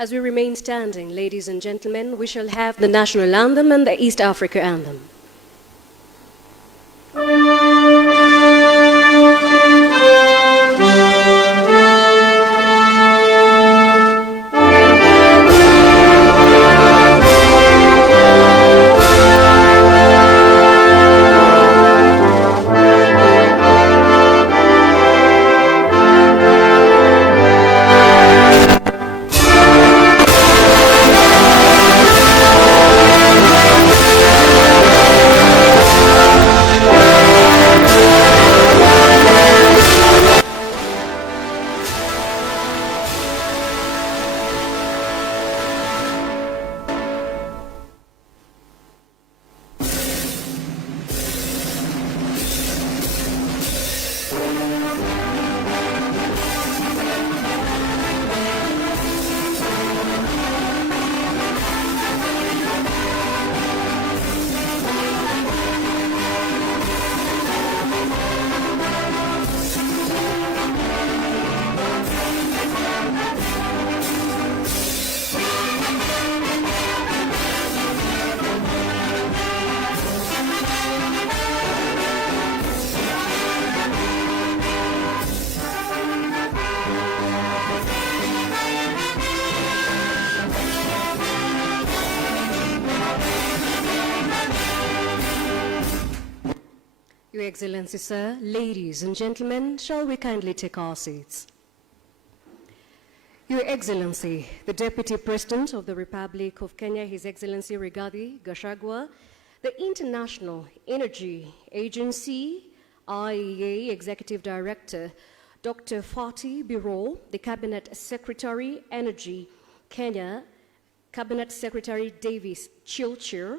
As we remain standing, ladies and gentlemen, we shall have the national anthem and the East Africa anthem. Your Excellency, sir, ladies and gentlemen, shall we kindly take our seats? Your Excellency, the Deputy President of the Republic of Kenya, His Excellency Rigathi Gachagua, the International Energy Agency, IEA Executive Director, Dr. Fatih Birol, the Cabinet Secretary, Energy, Kenya, Cabinet Secretary Davis Chilcher,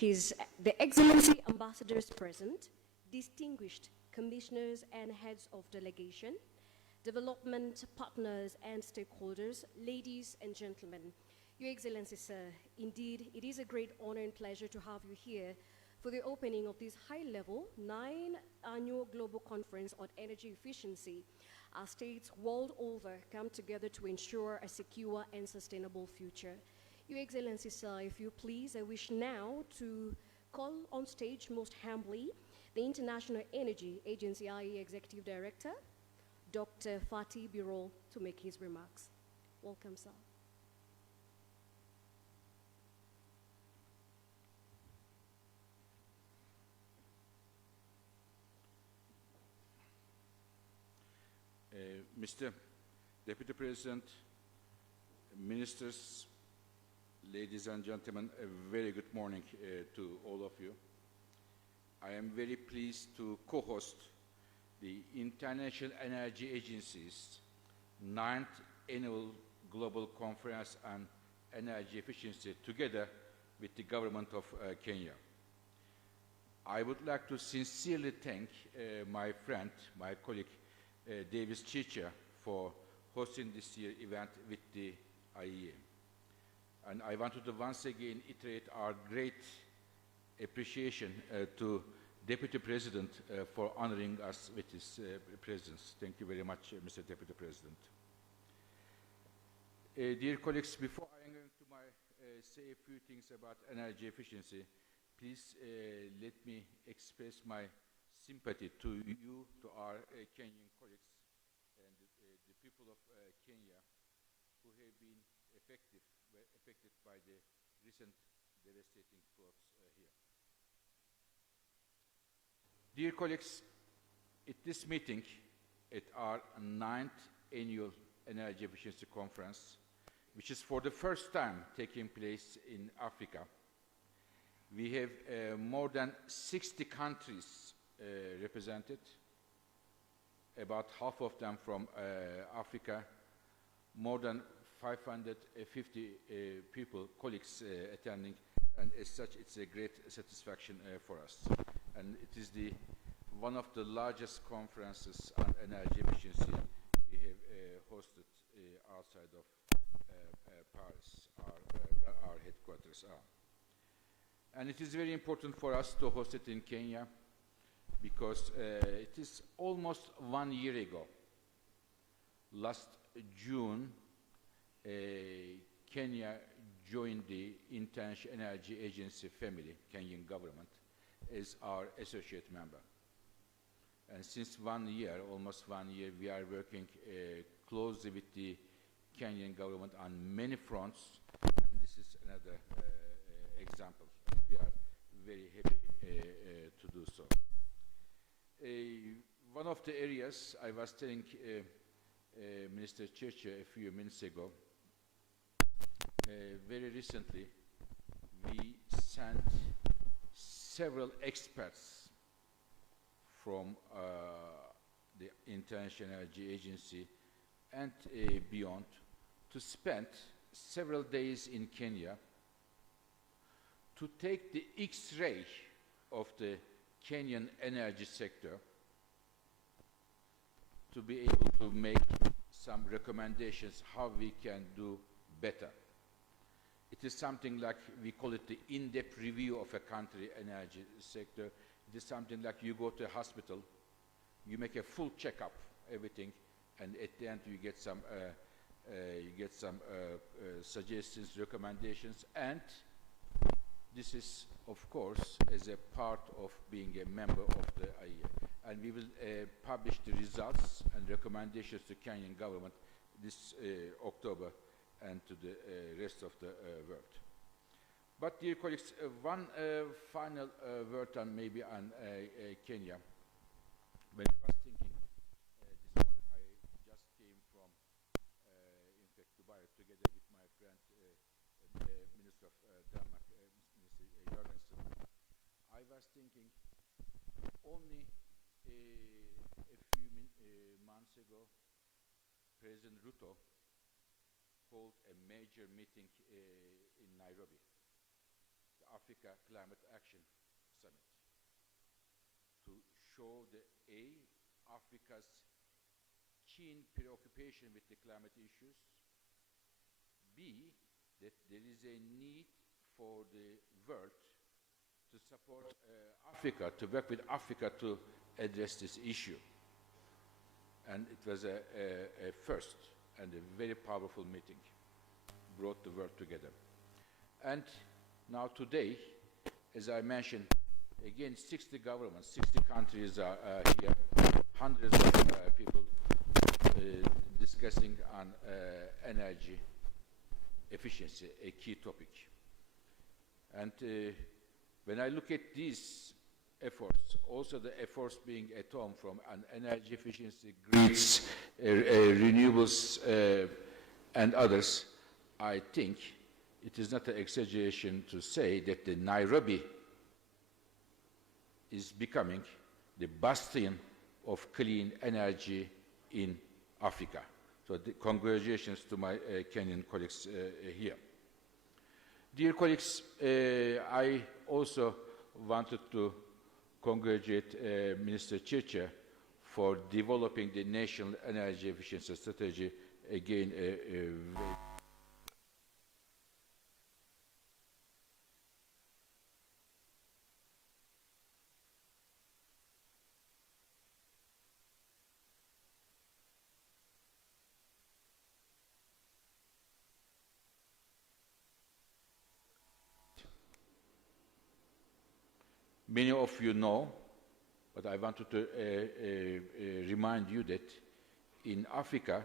the Excellency Ambassadors present, distinguished commissioners and heads of delegation, development partners and stakeholders, ladies and gentlemen. Your Excellency, sir, indeed, it is a great honor and pleasure to have you here for the opening of this high-level 9th Annual Global Conference on Energy Efficiency. Our states world over come together to ensure a secure and sustainable future. Your Excellency, sir, if you please, I wish now to call on stage most humbly the International Energy Agency IEA Executive Director, Dr. Fatih Birol, to make his remarks. Welcome, sir. Mr. Deputy President, Ministers, ladies and gentlemen, a very good morning to all of you. I am very pleased to co-host the International Energy Agency's 9th Annual Global Conference on Energy Efficiency together with the government of Kenya. I would like to sincerely thank my friend, my colleague, Davis Chicha, for hosting this year's event with the IEA. And I wanted to once again iterate our great appreciation to Deputy President for honoring us with his presence. Thank you very much, Mr. Deputy President. Dear colleagues, before I go into say a few things about energy efficiency, please let me express my sympathy to you, to our Kenyan colleagues, and the people of Kenya who have been affected by the recent devastating floods here. Dear colleagues, at this meeting, at our 9th Annual Energy Efficiency Conference, which is for the first time taking place in Africa, we have more than 60 countries represented, about half of them from Africa, more than 550 people, colleagues attending, and as such it's a great satisfaction for us. And it is one of the largest conferences on energy efficiency we have hosted outside of Paris, where our headquarters are. And it is very important for us to host it in Kenya because it is almost 1 year ago, last June, Kenya joined the International Energy Agency family, Kenyan government, as our associate member. And since 1 year, almost 1 year, we are working closely with the Kenyan government on many fronts, and this is another example. We are very happy to do so. One of the areas I was telling Minister Churchill a few minutes ago, very recently we sent several experts from the International Energy Agency and beyond to spend several days in Kenya to take the X-ray of the Kenyan energy sector to be able to make some recommendations how we can do better. It is something like, we call it the in-depth review of a country energy sector. It is something like you go to a hospital, you make a full checkup, everything, and at the end you get some suggestions, recommendations, and this is, of course, as a part of being a member of the IEA. And we will publish the results and recommendations to Kenyan government this October and to the rest of the world. But dear colleagues, one final word on maybe on Kenya. When I was thinking this morning, I just came from, in fact, Dubai together with my friend, Minister of Denmark, Mr. Jørgensen. I was thinking only a few months ago, President Ruto called a major meeting in Nairobi, the Africa Climate Action Summit, to show Africa's keen preoccupation with the climate issues, B, that there is a need for the world to support Africa, to work with Africa to address this issue. And it was a first and a very powerful meeting, brought the world together. And now today, as I mentioned, again, 60 governments, 60 countries are here, hundreds of people discussing on energy efficiency, a key topic. And when I look at these efforts, also the efforts being at home from an energy efficiency, grids, renewables, and others, I think it is not an exaggeration to say that the Nairobi is becoming the bastion of clean energy in Africa. So congratulations to my Kenyan colleagues here. Dear colleagues, I also wanted to congratulate Minister Chircha for developing the national energy efficiency strategy. Again, many of you know, but I wanted to remind you that in Africa,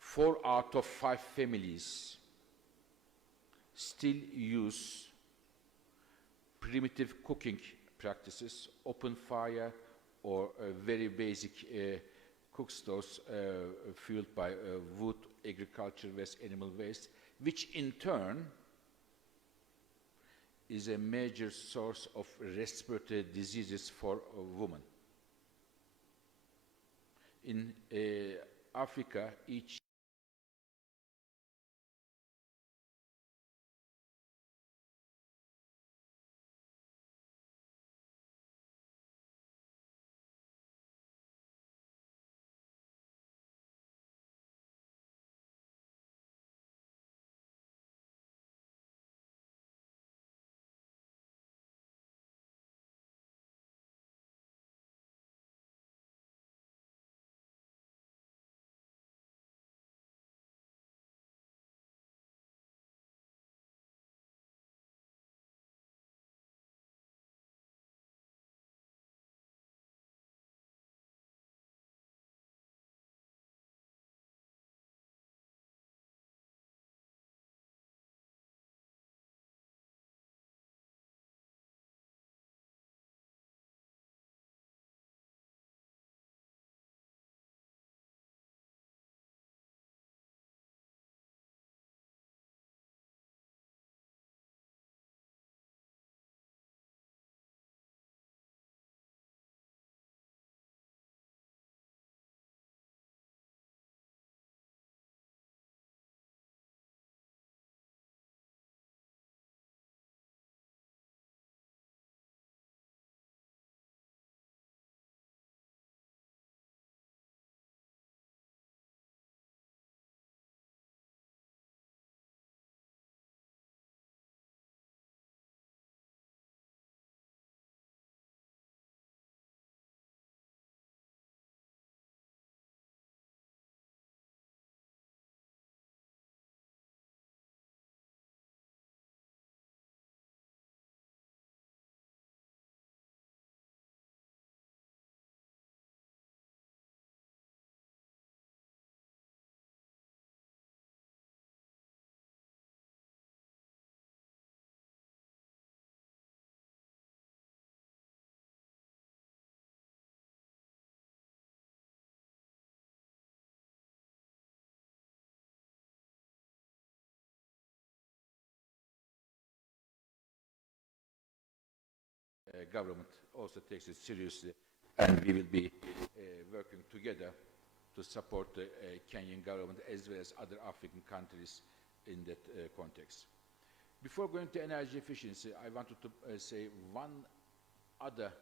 4 out of 5 families still use primitive cooking practices, open fire, or very basic cook stoves fueled by wood, agriculture waste, animal waste, which in turn is a major source of respiratory diseases for women. In Africa, each government also takes it seriously, and we will be working together to support the Kenyan government as well as other African countries in that context. Before going to energy efficiency, I wanted to say one other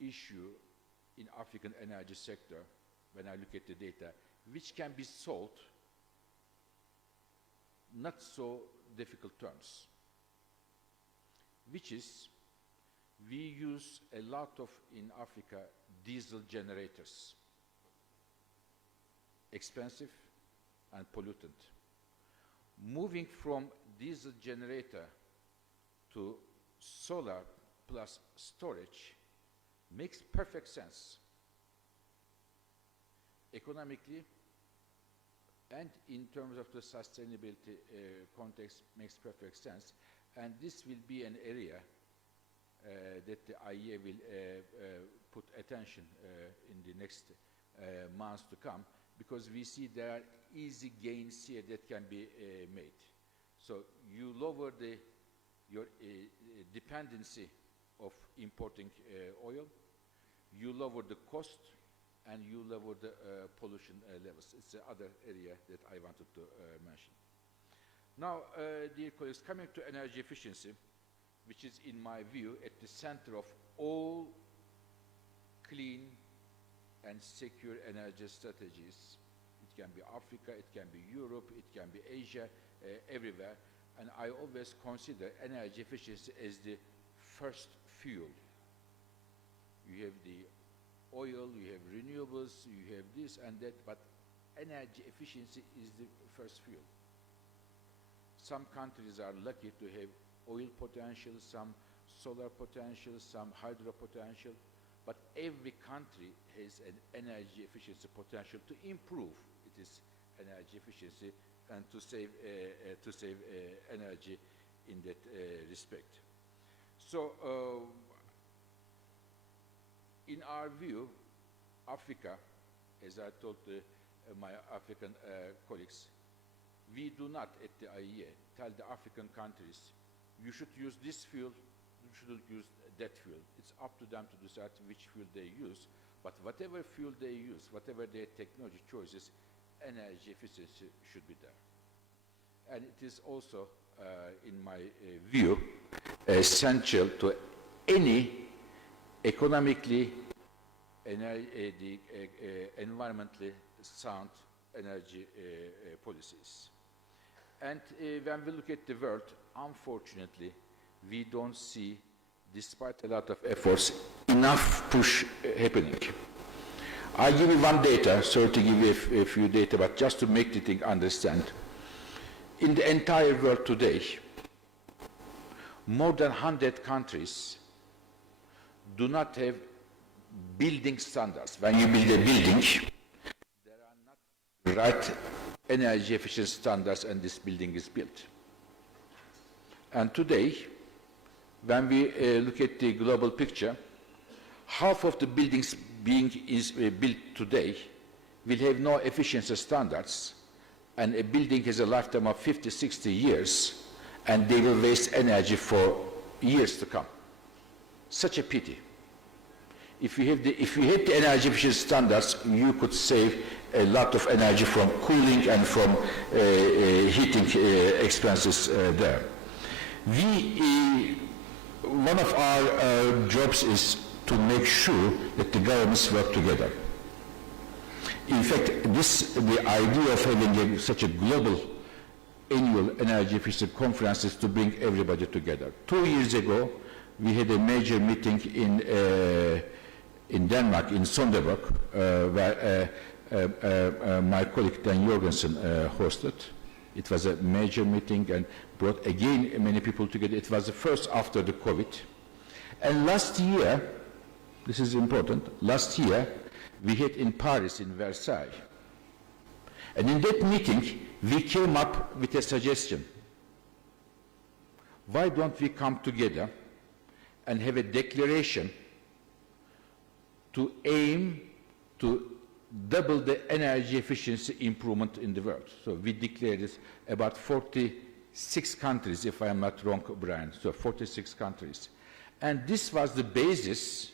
issue in African energy sector, when I look at the data, which can be solved not so difficult terms, which is we use a lot of, in Africa, diesel generators, expensive and pollutant. Moving from diesel generator to solar plus storage makes perfect sense. Economically and in terms of the sustainability context makes perfect sense. And this will be an area that the IEA will put attention in the next months to come, because we see there are easy gains here that can be made. So you lower your dependency of importing oil, you lower the cost, and you lower the pollution levels. It's the other area that I wanted to mention. Now, dear colleagues, coming to energy efficiency, which is, in my view, at the center of all clean and secure energy strategies. It can be Africa, it can be Europe, it can be Asia, everywhere. And I always consider energy efficiency as the first fuel. You have the oil, you have renewables, you have this and that, but energy efficiency is the first fuel. Some countries are lucky to have oil potential, some solar potential, some hydro potential, but every country has an energy efficiency potential to improve its energy efficiency and to save energy in that respect. So, in our view, Africa, as I told my African colleagues, we do not at the IEA tell the African countries, you should use this fuel, you shouldn't use that fuel. It's up to them to decide which fuel they use, but whatever fuel they use, whatever their technology choices, energy efficiency should be there. And it is also, in my view, essential to any economically environmentally sound energy policies. And when we look at the world, unfortunately, we don't see, despite a lot of efforts, enough push happening. I give you one data, sorry to give you a few data, but just to make the thing understand. In the entire world today, more than 100 countries do not have building standards. When you build a building, there are not right energy efficient standards, and this building is built. And today, when we look at the global picture, half of the buildings being built today will have no efficiency standards, and a building has a lifetime of 50, 60 years, and they will waste energy for years to come. Such a pity. If you had the energy efficient standards, you could save a lot of energy from cooling and from heating expenses there. One of our jobs is to make sure that the governments work together. In fact, the idea of having such a global annual energy efficiency conference is to bring everybody together. 2 years ago, we had a major meeting in Denmark, in Sonderborg, where my colleague Dan Jorgensen hosted. It was a major meeting and brought again many people together. It was the first after the COVID. And last year, this is important, last year we had in Paris, in Versailles. And in that meeting, we came up with a suggestion. Why don't we come together and have a declaration to aim to double the energy efficiency improvement in the world? So we declared this, about 46 countries, if I am not wrong, Brian, so 46 countries. And this was the basis,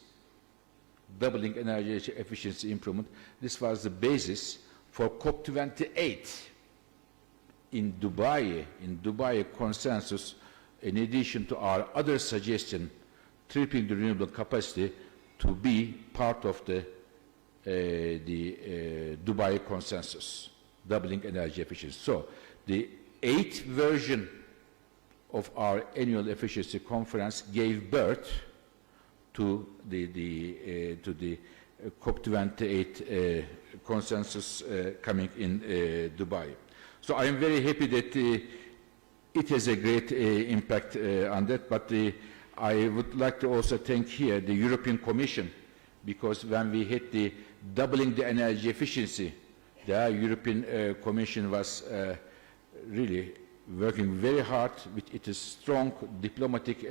doubling energy efficiency improvement, this was the basis for COP28 in Dubai consensus, in addition to our other suggestion, tripling the renewable capacity to be part of the Dubai consensus, doubling energy efficiency. So the 8th version of our annual efficiency conference gave birth to the COP28 consensus coming in Dubai. So I am very happy that it has a great impact on that, but I would like to also thank here the European Commission, because when we hit the doubling the energy efficiency, the European Commission was really working very hard with its strong diplomatic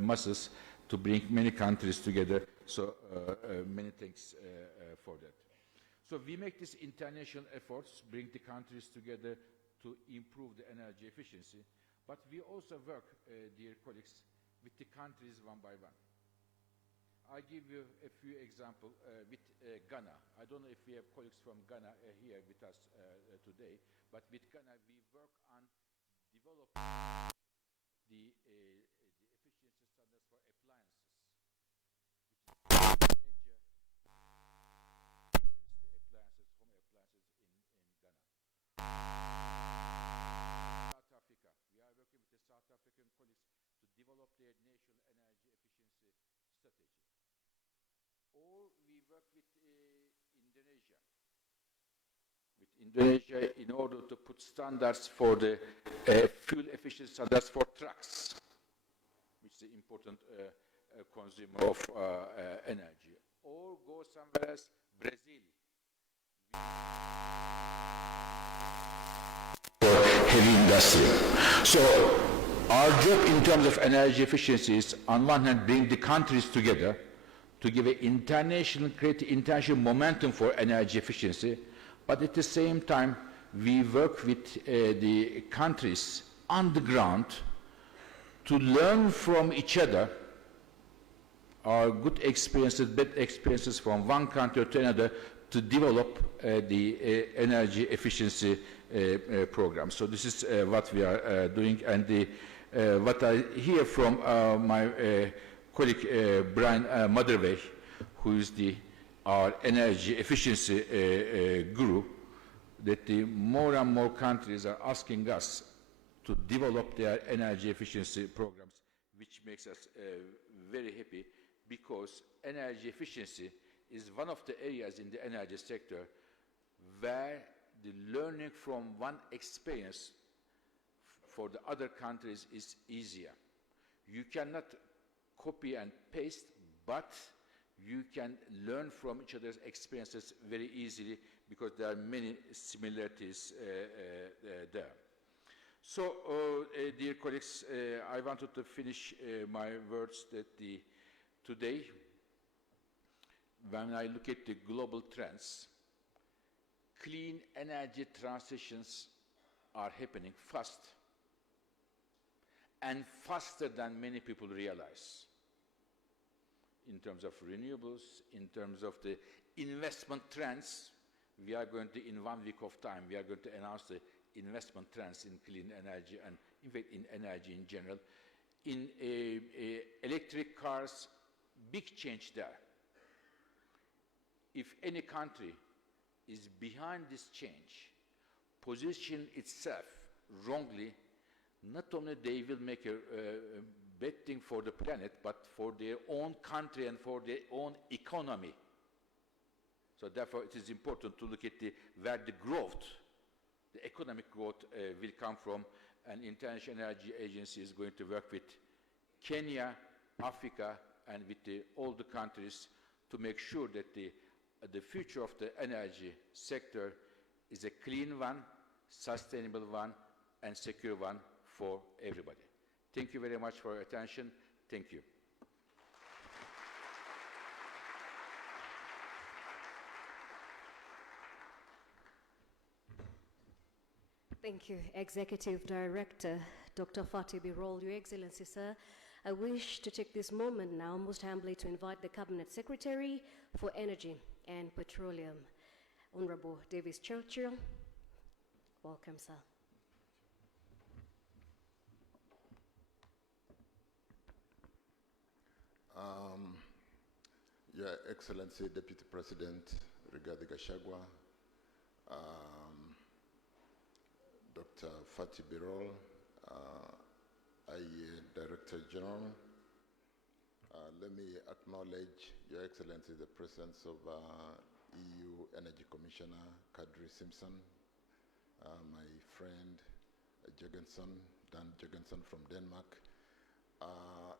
muscles to bring many countries together. So many thanks for that. So we make these international efforts, bring the countries together to improve the energy efficiency, but we also work, dear colleagues, with the countries one by one. I give you a few examples with Ghana. I don't know if we have colleagues from Ghana here with us today, but with Ghana we work on developing the efficiency standards for appliances, which is major appliances, home appliances in Ghana. South Africa, we are working with the South African colleagues to develop their national energy efficiency strategy. Or we work with Indonesia. With Indonesia in order to put standards for the fuel efficiency standards for trucks, which is an important consumer of energy. Or go somewhere else, Brazil. For heavy industry. So our job in terms of energy efficiency is, on one hand, bring the countries together to give an create international momentum for energy efficiency, but at the same time, we work with the countries on the ground to learn from each other our good experiences, bad experiences from one country to another to develop the energy efficiency program. So this is what we are doing, and what I hear from my colleague Brian Motherway, who is our energy efficiency guru, that more and more countries are asking us to develop their energy efficiency programs, which makes us very happy, because energy efficiency is one of the areas in the energy sector where the learning from one experience for the other countries is easier. You cannot copy and paste, but you can learn from each other's experiences very easily, because there are many similarities there. So, dear colleagues, I wanted to finish my words that today, when I look at the global trends, clean energy transitions are happening fast, and faster than many people realize, in terms of renewables, in terms of the investment trends. We are going to, in 1 week of time, we are going to announce the investment trends in clean energy, and in fact in energy in general. In electric cars, big change there. If any country is behind this change, position itself wrongly, not only they will make a bad thing for the planet, but for their own country and for their own economy. So therefore it is important to look at where the growth, the economic growth will come from, and International Energy Agency is going to work with Kenya, Africa, and with all the countries to make sure that the future of the energy sector is a clean one, sustainable one, and secure one for everybody. Thank you very much for your attention. Thank you. Thank you, Executive Director Dr. Fatih Birol. Your Excellency, sir, I wish to take this moment now most humbly to invite the Cabinet Secretary for Energy and Petroleum, Honorable Davis Churchill. Welcome, sir. Your Excellency, Deputy President Rigathi Gachagua, Dr. Fatih Birol, IEA Director General, let me acknowledge Your Excellency the presence of EU Energy Commissioner Kadri Simpson, my friend Dan Jørgensen from Denmark.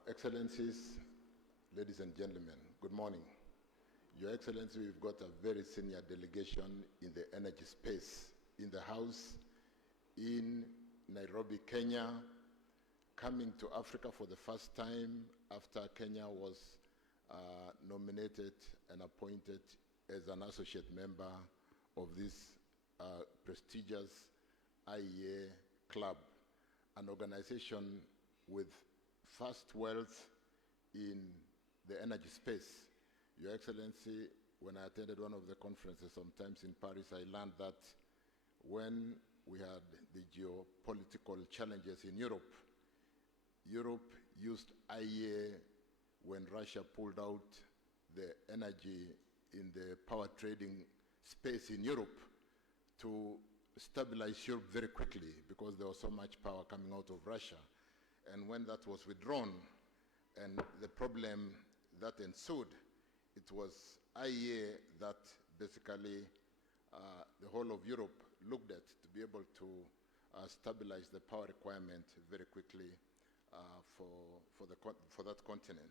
Excellencies, ladies and gentlemen, good morning. Your Excellency, we've got a very senior delegation in the energy space in the House in Nairobi, Kenya, coming to Africa for the first time after Kenya was nominated and appointed as an associate member of this prestigious IEA club, an organization with vast wealth in the energy space. Your Excellency, when I attended one of the conferences sometimes in Paris, I learned that when we had the geopolitical challenges in Europe, Europe used IEA when Russia pulled out the energy in the power trading space in Europe to stabilize Europe very quickly because there was so much power coming out of Russia. And when that was withdrawn and the problem that ensued, it was IEA that basically the whole of Europe looked at to be able to stabilize the power requirement very quickly for that continent.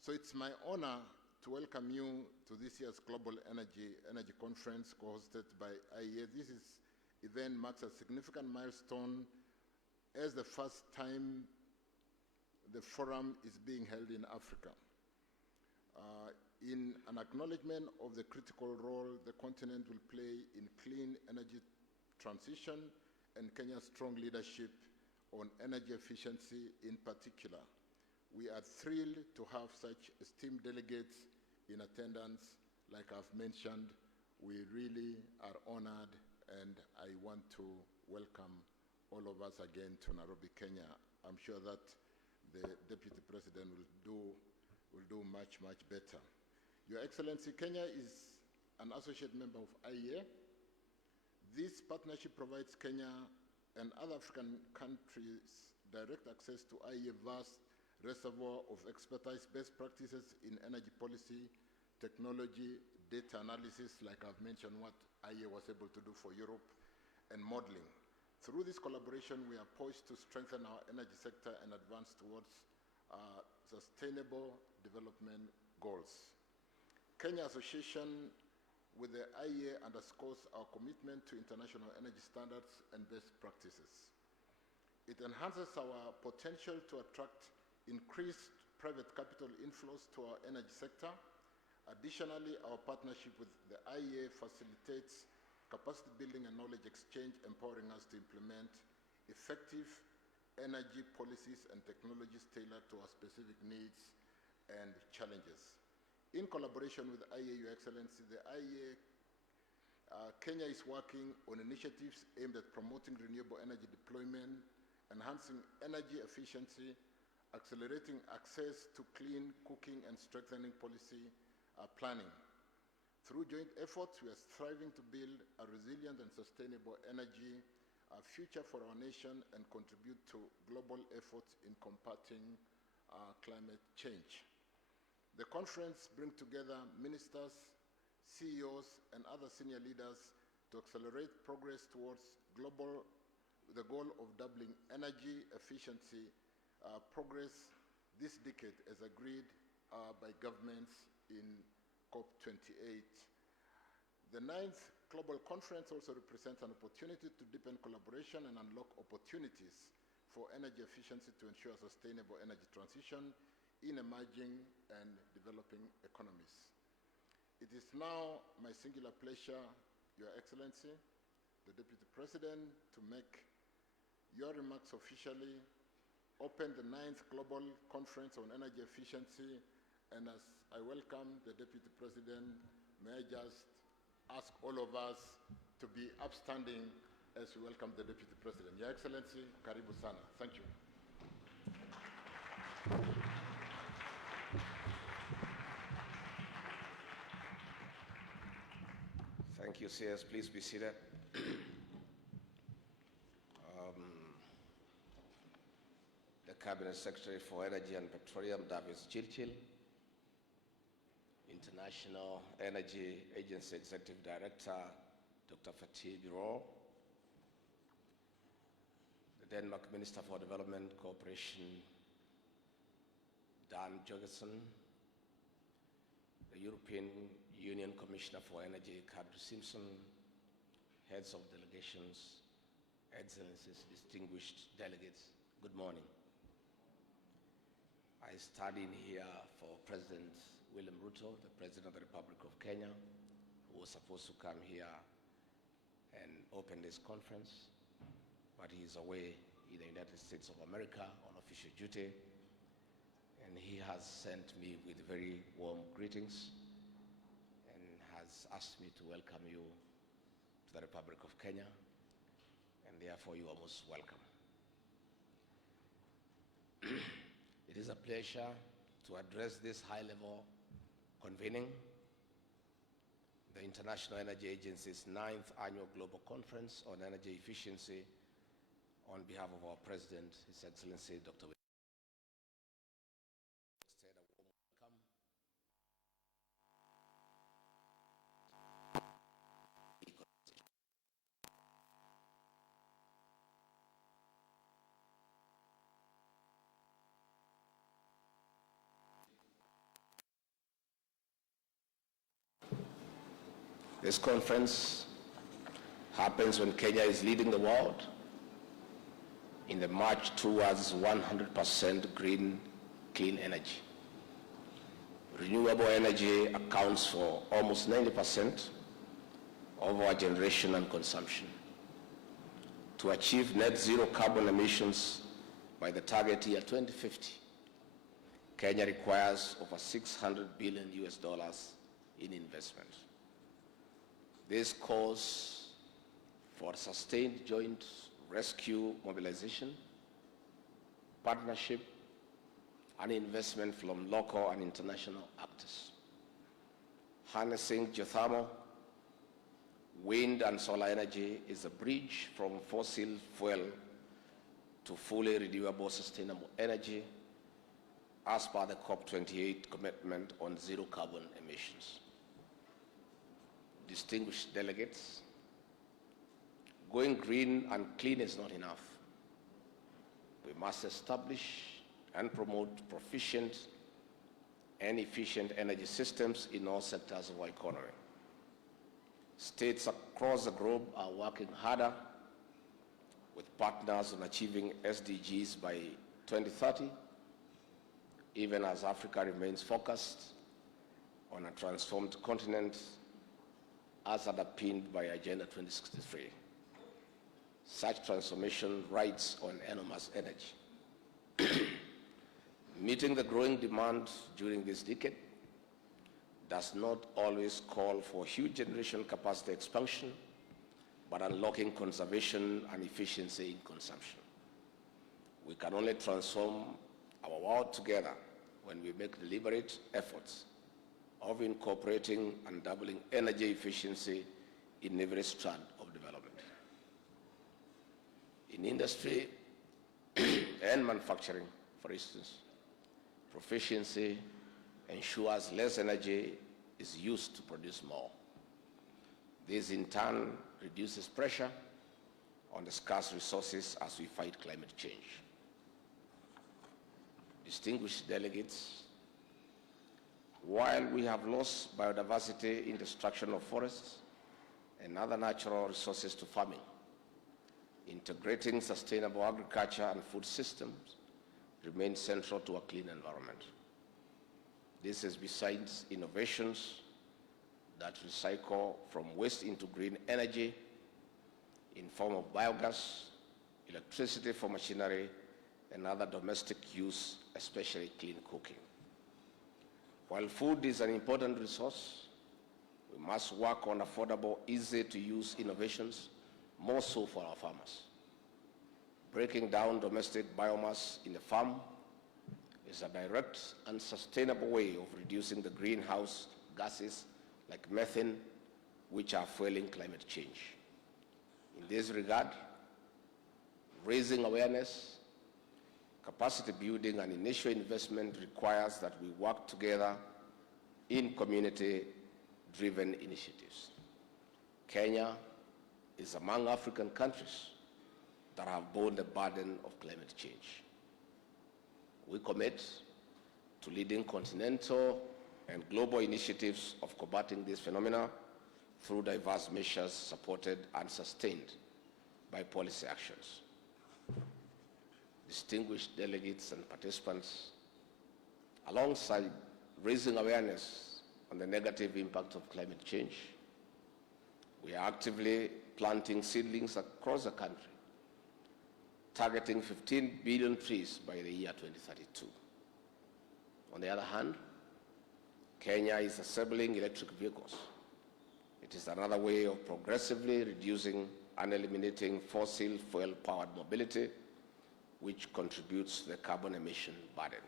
So it's my honor to welcome you to this year's Global Energy Conference co-hosted by IEA. This event marks a significant milestone as the first time the forum is being held in Africa. In an acknowledgement of the critical role the continent will play in clean energy transition and Kenya's strong leadership on energy efficiency in particular, we are thrilled to have such esteemed delegates in attendance. Like I've mentioned, we really are honored, and I want to welcome all of us again to Nairobi, Kenya. I'm sure that the Deputy President will do much, much better. Your Excellency, Kenya is an associate member of IEA. This partnership provides Kenya and other African countries direct access to IEA vast reservoir of expertise, best practices in energy policy, technology, data analysis, like I've mentioned what IEA was able to do for Europe, and modeling. Through this collaboration, we are poised to strengthen our energy sector and advance towards sustainable development goals. Kenya association with the IEA underscores our commitment to international energy standards and best practices. It enhances our potential to attract increased private capital inflows to our energy sector. Additionally, our partnership with the IEA facilitates capacity building and knowledge exchange, empowering us to implement effective energy policies and technologies tailored to our specific needs and challenges. In collaboration with IEA, Your Excellency, the IEA Kenya is working on initiatives aimed at promoting renewable energy deployment, enhancing energy efficiency, accelerating access to clean cooking, and strengthening policy planning. Through joint efforts, we are striving to build a resilient and sustainable energy future for our nation and contribute to global efforts in combating climate change. The conference brings together ministers, CEOs, and other senior leaders to accelerate progress towards the goal of doubling energy efficiency progress this decade as agreed by governments in COP28. The 9th Global Conference also represents an opportunity to deepen collaboration and unlock opportunities for energy efficiency to ensure sustainable energy transition in emerging and developing economies. It is now my singular pleasure, Your Excellency, the Deputy President, to make your remarks officially opened the 9th Global Conference on Energy Efficiency, and as I welcome the Deputy President, may I just ask all of us to be upstanding as we welcome the Deputy President. Your Excellency, karibu sana. Thank you. Thank you, CS. Please be seated. The Cabinet Secretary for Energy and Petroleum, Davis Chilchil, International Energy Agency Executive Director, Dr. Fatih Birol, the Denmark Minister for Development Cooperation, Dan Jorgensen, the European Union Commissioner for Energy, Kadri Simpson, heads of delegations, excellencies, distinguished delegates, good morning. I stand in here for President William Ruto, the President of the Republic of Kenya, who was supposed to come here and open this conference, but he is away in the United States of America on official duty, and he has sent me with very warm greetings and has asked me to welcome you to the Republic of Kenya, and therefore you are most welcome. It is a pleasure to address this high-level convening, the International Energy Agency's 9th Annual Global Conference on Energy Efficiency on behalf of our President, His Excellency Dr. Extend a warm welcome. This conference happens when Kenya is leading the world in the march towards 100% green, clean energy. Renewable energy accounts for almost 90% of our generation and consumption. To achieve net zero carbon emissions by the target year 2050, Kenya requires over $600 billion in investment. This calls for sustained joint rescue mobilization, partnership, and investment from local and international actors. Harnessing geothermal, wind and solar energy is a bridge from fossil fuel to fully renewable sustainable energy as per the COP28 commitment on zero carbon emissions. Distinguished delegates, going green and clean is not enough. We must establish and promote proficient and efficient energy systems in all sectors of our economy. States across the globe are working harder with partners on achieving SDGs by 2030, even as Africa remains focused on a transformed continent as underpinned by Agenda 2063. Such transformation rides on enormous energy. Meeting the growing demand during this decade does not always call for huge generation capacity expansion, but unlocking conservation and efficiency in consumption. We can only transform our world together when we make deliberate efforts of incorporating and doubling energy efficiency in every strand of development. In industry and manufacturing, for instance, proficiency ensures less energy is used to produce more. This in turn reduces pressure on the scarce resources as we fight climate change. Distinguished delegates, while we have lost biodiversity in destruction of forests and other natural resources to farming, integrating sustainable agriculture and food systems remains central to a clean environment. This is besides innovations that recycle from waste into green energy in form of biogas, electricity for machinery, and other domestic use, especially clean cooking. While food is an important resource, we must work on affordable, easy-to-use innovations, more so for our farmers. Breaking down domestic biomass in the farm is a direct and sustainable way of reducing the greenhouse gases like methane, which are fueling climate change. In this regard, raising awareness, capacity building, and initial investment requires that we work together in community-driven initiatives. Kenya is among African countries that have borne the burden of climate change. We commit to leading continental and global initiatives of combating this phenomena through diverse measures supported and sustained by policy actions. Distinguished delegates and participants, alongside raising awareness on the negative impact of climate change, we are actively planting seedlings across the country, targeting 15 billion trees by the year 2032. On the other hand, Kenya is assembling electric vehicles. It is another way of progressively reducing and eliminating fossil fuel-powered mobility, which contributes to the carbon emission burden.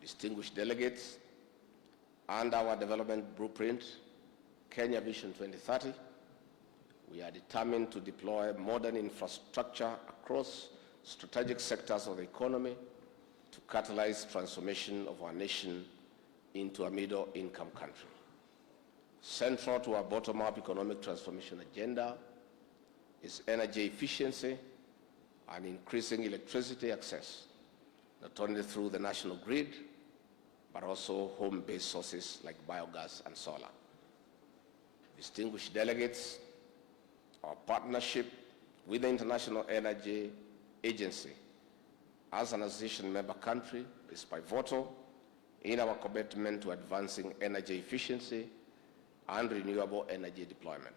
Distinguished delegates, under our development blueprint, Kenya Vision 2030, we are determined to deploy modern infrastructure across strategic sectors of the economy to catalyze transformation of our nation into a middle-income country. Central to our bottom-up economic transformation agenda is energy efficiency and increasing electricity access, not only through the national grid, but also home-based sources like biogas and solar. Distinguished delegates, our partnership with the International Energy Agency as an association member country is pivotal in our commitment to advancing energy efficiency and renewable energy deployment.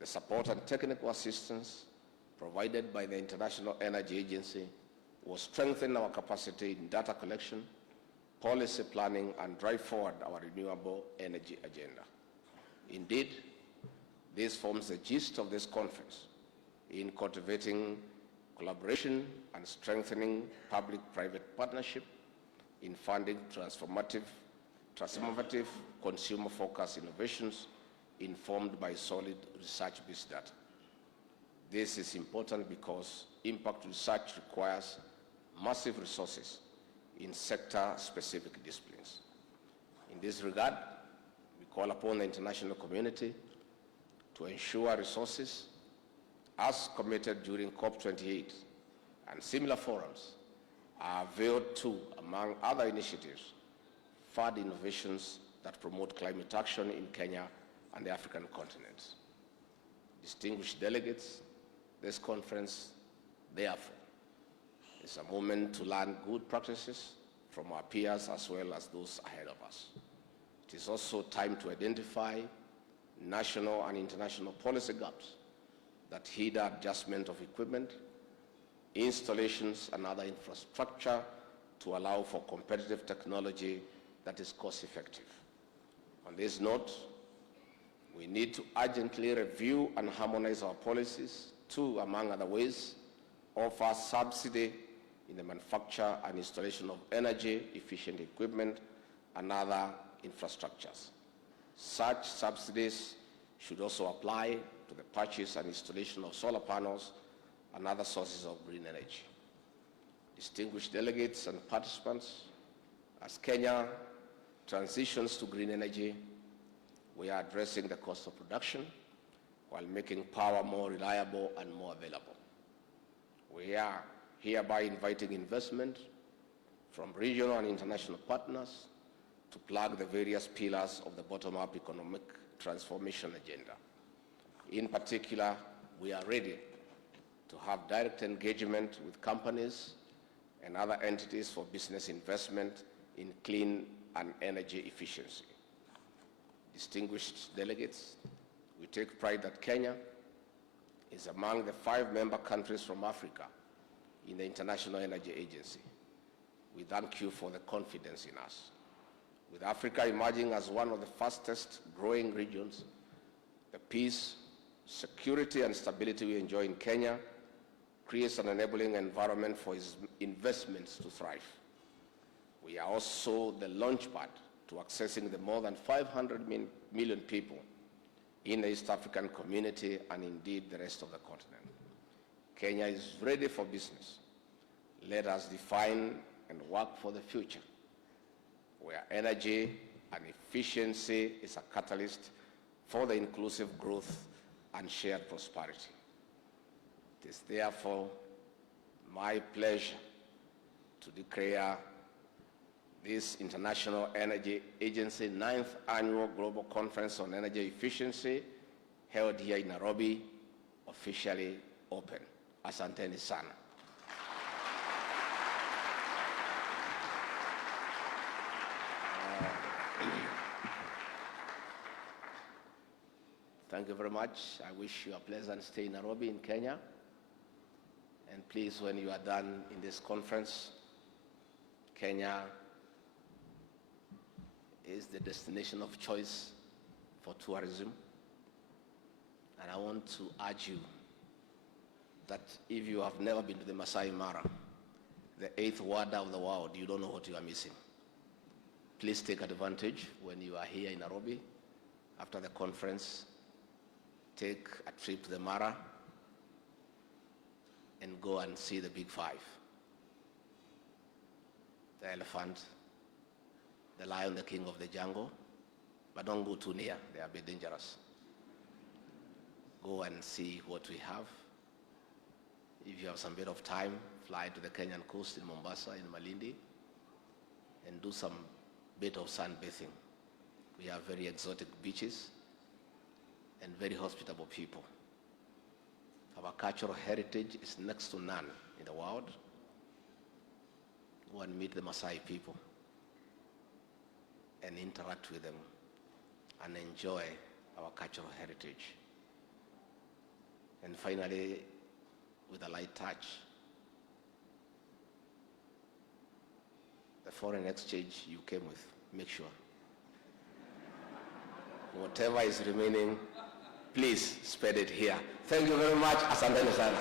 The support and technical assistance provided by the International Energy Agency will strengthen our capacity in data collection, policy planning, and drive forward our renewable energy agenda. Indeed, this forms the gist of this conference in cultivating collaboration and strengthening public-private partnership in funding transformative, consumer-focused innovations informed by solid research-based data. This is important because impact research requires massive resources in sector-specific disciplines. In this regard, we call upon the international community to ensure resources as committed during COP28 and similar forums are availed to, among other initiatives, fund innovations that promote climate action in Kenya and the African continent. Distinguished delegates, this conference, therefore, is a moment to learn good practices from our peers as well as those ahead of us. It is also time to identify national and international policy gaps that hinder adjustment of equipment, installations, and other infrastructure to allow for competitive technology that is cost-effective. On this note, we need to urgently review and harmonize our policies to, among other ways, offer subsidy in the manufacture and installation of energy-efficient equipment and other infrastructures. Such subsidies should also apply to the purchase and installation of solar panels and other sources of green energy. Distinguished delegates and participants, as Kenya transitions to green energy, we are addressing the cost of production while making power more reliable and more available. We are hereby inviting investment from regional and international partners to plug the various pillars of the bottom-up economic transformation agenda. In particular, we are ready to have direct engagement with companies and other entities for business investment in clean and energy efficiency. Distinguished delegates, we take pride that Kenya is among the 5 member countries from Africa in the International Energy Agency. We thank you for the confidence in us. With Africa emerging as one of the fastest growing regions, the peace, security, and stability we enjoy in Kenya creates an enabling environment for its investments to thrive. We are also the launchpad to accessing the more than 500 million people in the East African community and indeed the rest of the continent. Kenya is ready for business. Let us define and work for the future, where energy and efficiency is a catalyst for the inclusive growth and shared prosperity. It is therefore my pleasure to declare this International Energy Agency 9th Annual Global Conference on Energy Efficiency, held here in Nairobi, officially open. Asanteni sana. Thank you very much. I wish you a pleasant stay in Nairobi in Kenya. And please, when you are done in this conference, Kenya is the destination of choice for tourism. And I want to urge you that if you have never been to the Masai Mara, the 8th wonder of the world, you don't know what you are missing. Please take advantage when you are here in Nairobi. After the conference, take a trip to the Mara and go and see the Big Five. The elephant, the lion, the king of the jungle, but don't go too near, they are a bit dangerous. Go and see what we have. If you have some bit of time, fly to the Kenyan coast in Mombasa, in Malindi, and do some bit of sunbathing. We have very exotic beaches and very hospitable people. Our cultural heritage is next to none in the world. Go and meet the Maasai people and interact with them and enjoy our cultural heritage. And finally, with a light touch, the foreign exchange you came with, make sure. Whatever is remaining, please spend it here. Thank you very much. Asanteni sana.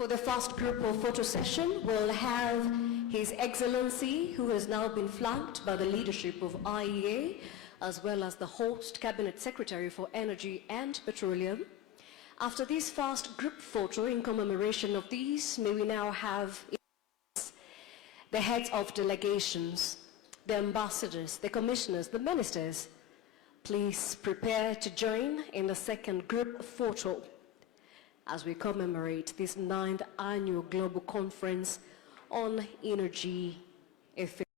For the first group of photo session, we'll have His Excellency, who has now been flanked by the leadership of IEA, as well as the host Cabinet Secretary for Energy and Petroleum. After this first group photo in commemoration of these, may we now have the heads of delegations, the ambassadors, the commissioners, the ministers. Please prepare to join in the second group photo as we commemorate this 9th Annual Global Conference on Energy Efficiency.